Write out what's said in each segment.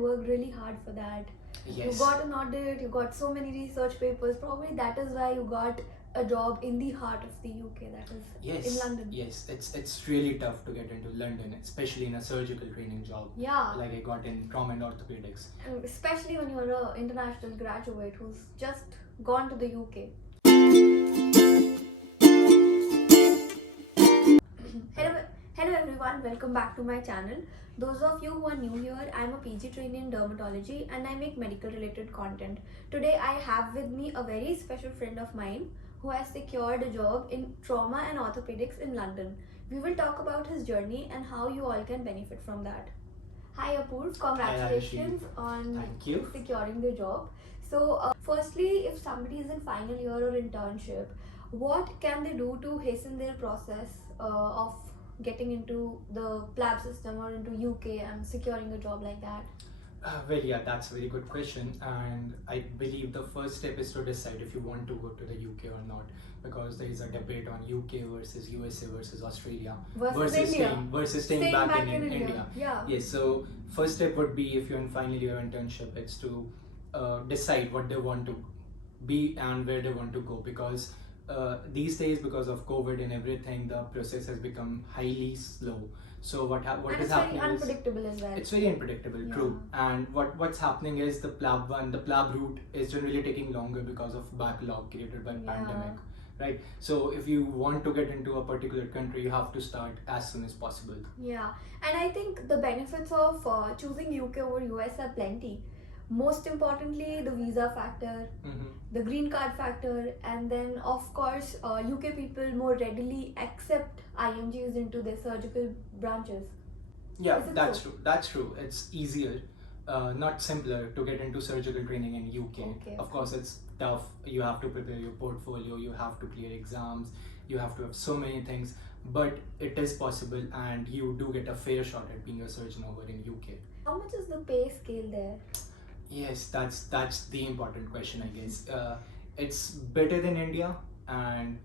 worked really hard for that. Yes. You got an audit, you got so many research papers. Probably that is why you got a job in the heart of the UK, that is Yes. in London. Yes, it's really tough to get into London, especially in a surgical training job. Yeah. Like I got in trauma and orthopedics. And especially when you're an international graduate who's just gone to the UK. Hello everyone, welcome back to my channel. Those of you who are new here, I'm a PG trainee in dermatology and I make medical related content. Today I have with me a very special friend of mine who has secured a job in trauma and orthopedics in London. We will talk about his journey and how you all can benefit from that. Hi Apurv, congratulations on Thank you. securing the job. So firstly, if somebody is in final year or internship, what can they do to hasten their process of getting into the PLAB system or into UK and securing a job like that? Well, yeah, that's a very good question, and I believe the first step is to decide if you want to go to the UK or not, because there is a debate on UK versus USA versus Australia versus staying back in India. Yeah. Yes, so first step would be, if you're in final year internship, it's to decide what they want to be and where they want to go, because these days, because of COVID and everything, the process has become highly slow. So what is happening is unpredictable as well. It's very unpredictable, Yeah. true. And what's happening is the PLAB route is generally taking longer because of backlog created by pandemic, right? So if you want to get into a particular country, you have to start as soon as possible. Yeah, and I think the benefits of choosing UK over US are plenty. Most importantly, the visa factor, the green card factor, and then of course UK people more readily accept IMGs into their surgical branches. Yeah, that's true. That's true. It's easier, not simpler, to get into surgical training in UK. Okay. Of course, it's tough. You have to prepare your portfolio. You have to clear exams. You have to have so many things. But it is possible, and you do get a fair shot at being a surgeon over in UK. How much is the pay scale there? Yes, that's the important question, I guess. It's better than India, and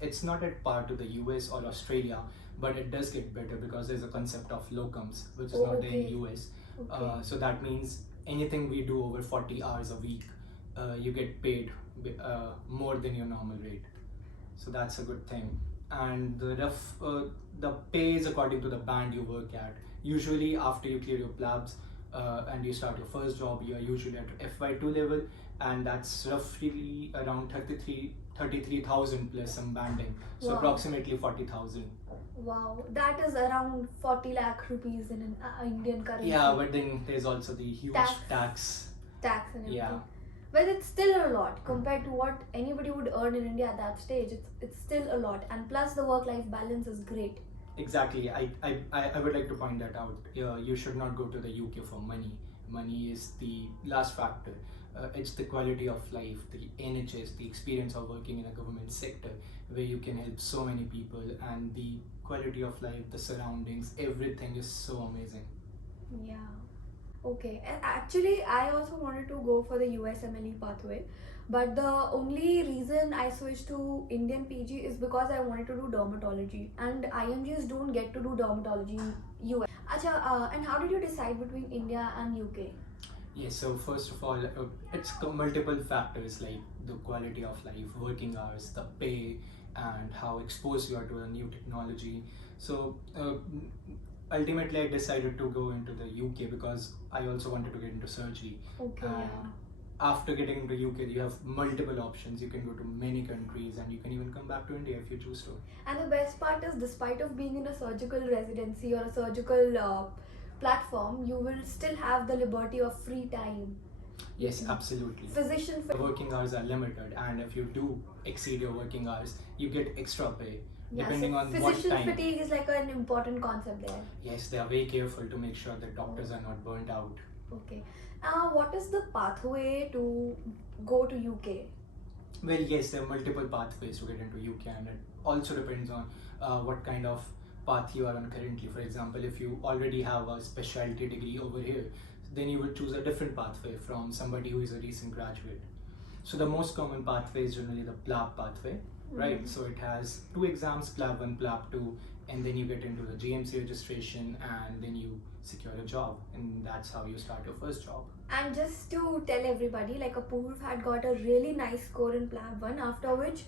it's not at par to the US or Australia, but it does get better because there's a concept of locums, which is not there in US. So that means anything we do over 40 hours a week, you get paid more than your normal rate. So that's a good thing. And the pay is according to the band you work at. Usually after you clear your PLABs, and you start your first job, you are usually at FY2 level, and that's roughly around 33,000 plus some banding, so approximately 40,000. Wow, that is around 40 lakh rupees in an Indian currency. Yeah, but then there's also the huge tax and everything. Yeah, but it's still a lot compared to what anybody would earn in India at that stage. It's still a lot, and plus the work-life balance is great. Exactly. I would like to point that out. You should not go to the UK for money. Money is the last factor. It's the quality of life, the NHS, the experience of working in a government sector where you can help so many people, and the quality of life, the surroundings, everything is so amazing. Yeah. Okay. And actually, I also wanted to go for the USMLE pathway. But the only reason I switched to Indian PG is because I wanted to do dermatology, and IMGs don't get to do dermatology in US. Acha, and how did you decide between India and UK? Yes, so first of all, it's multiple factors like the quality of life, working hours, the pay, and how exposed you are to a new technology. So ultimately I decided to go into the UK because I also wanted to get into surgery. Okay. After getting into UK, you have multiple options. You can go to many countries, and you can even come back to India if you choose to. And the best part is, despite of being in a surgical residency or a surgical platform, you will still have the liberty of free time. Yes, absolutely. The working hours are limited, and if you do exceed your working hours, you get extra pay. Depending on what time. Physician fatigue is like an important concept there. Yes, they are very careful to make sure that doctors are not burnt out. Okay. What is the pathway to go to UK? Well, yes, there are multiple pathways to get into UK, and it also depends on what kind of path you are on currently. For example, if you already have a specialty degree over here, then you would choose a different pathway from somebody who is a recent graduate. So the most common pathway is generally the PLAB pathway, right? So it has two exams, PLAB 1, PLAB 2, and then you get into the GMC registration, and then you secure a job, and that's how you start your first job. And just to tell everybody, like Apurv had got a really nice score in PLAB 1, after which,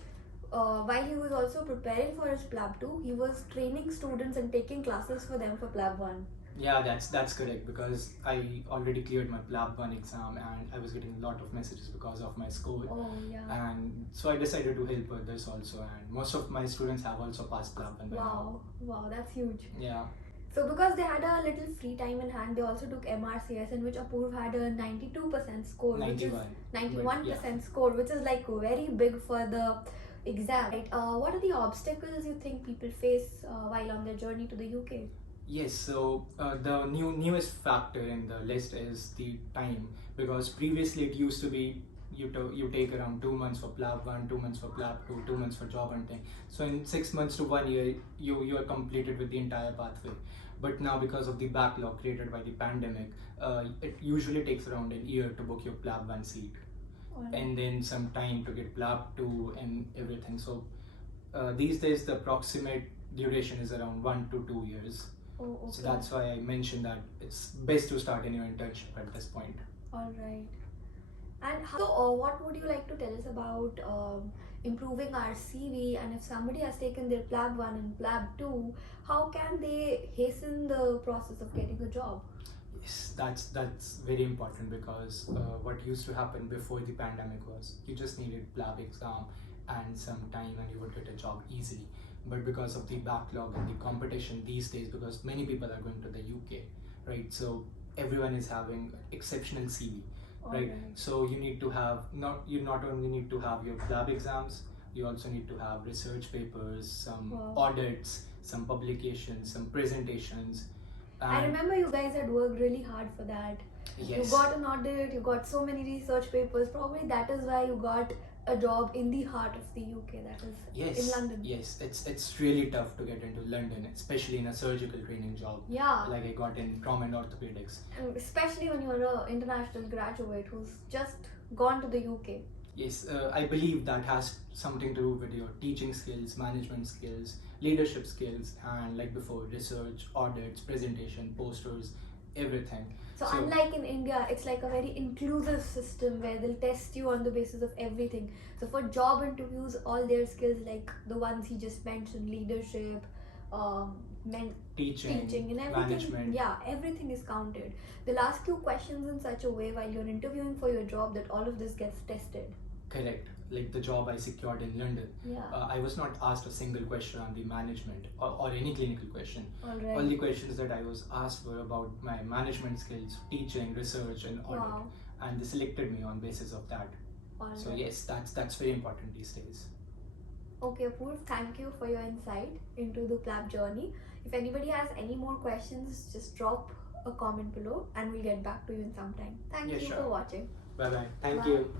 while he was also preparing for his PLAB 2, he was training students and taking classes for them for PLAB 1. Yeah, that's correct, because I already cleared my PLAB 1 exam and I was getting a lot of messages because of my score. Oh, yeah. And so I decided to help others also, and most of my students have also passed PLAB 1 by now. Wow, that's huge. Yeah. So because they had a little free time in hand, they also took MRCS, in which Apurv had a 92% score, 91. which is 91% Yeah. score, which is like very big for the exam. Right? What are the obstacles you think people face while on their journey to the UK? Yes, so the newest factor in the list is the time, because previously it used to be you take around 2 months for PLAB 1, 2 months for PLAB 2, 2 months for job hunting. So in 6 months to 1 year, you are completed with the entire pathway. But now, because of the backlog created by the pandemic, it usually takes around an year to book your PLAB 1 seat, and then some time to get PLAB 2 and everything. So these days the approximate duration is around 1 to 2 years. Oh, okay. So that's why I mentioned that it's best to start in your internship at this point. All right. And what would you like to tell us about improving our CV? And if somebody has taken their PLAB 1 and PLAB 2, how can they hasten the process of getting a job? Yes, that's very important, because what used to happen before the pandemic was you just needed PLAB exam and some time and you would get a job easily. But because of the backlog and the competition these days, because many people are going to the UK, right? So everyone is having exceptional CV, right? So you need to have you not only need to have your PLAB exams, you also need to have research papers, some audits, some publications, some presentations. I remember you guys had worked really hard for that. Yes. You got an audit, you got so many research papers. Probably that is why you got a job in the heart of the UK, that is in London. Yes, it's really tough to get into London, especially in a surgical training job. Yeah. Like I got in trauma and orthopedics. And especially when you're an international graduate who's just gone to the UK. Yes, I believe that has something to do with your teaching skills, management skills, leadership skills, and like before, research, audits, presentation, posters, everything. So unlike in India, it's like a very inclusive system where they'll test you on the basis of everything. So for job interviews, all their skills, like the ones he just mentioned, leadership, teaching and everything, management. Yeah, everything is counted. They'll ask you questions in such a way while you're interviewing for your job that all of this gets tested. Correct. Like the job I secured in London, I was not asked a single question on the management or any clinical question. All the questions that I was asked were about my management skills, teaching, research, and audit, and they selected me on basis of that. So yes, that's very important these days. Okay, Apurv, thank you for your insight into the PLAB journey. If anybody has any more questions, just drop a comment below and we'll get back to you in some time. Thank you for watching. Bye bye. Thank you.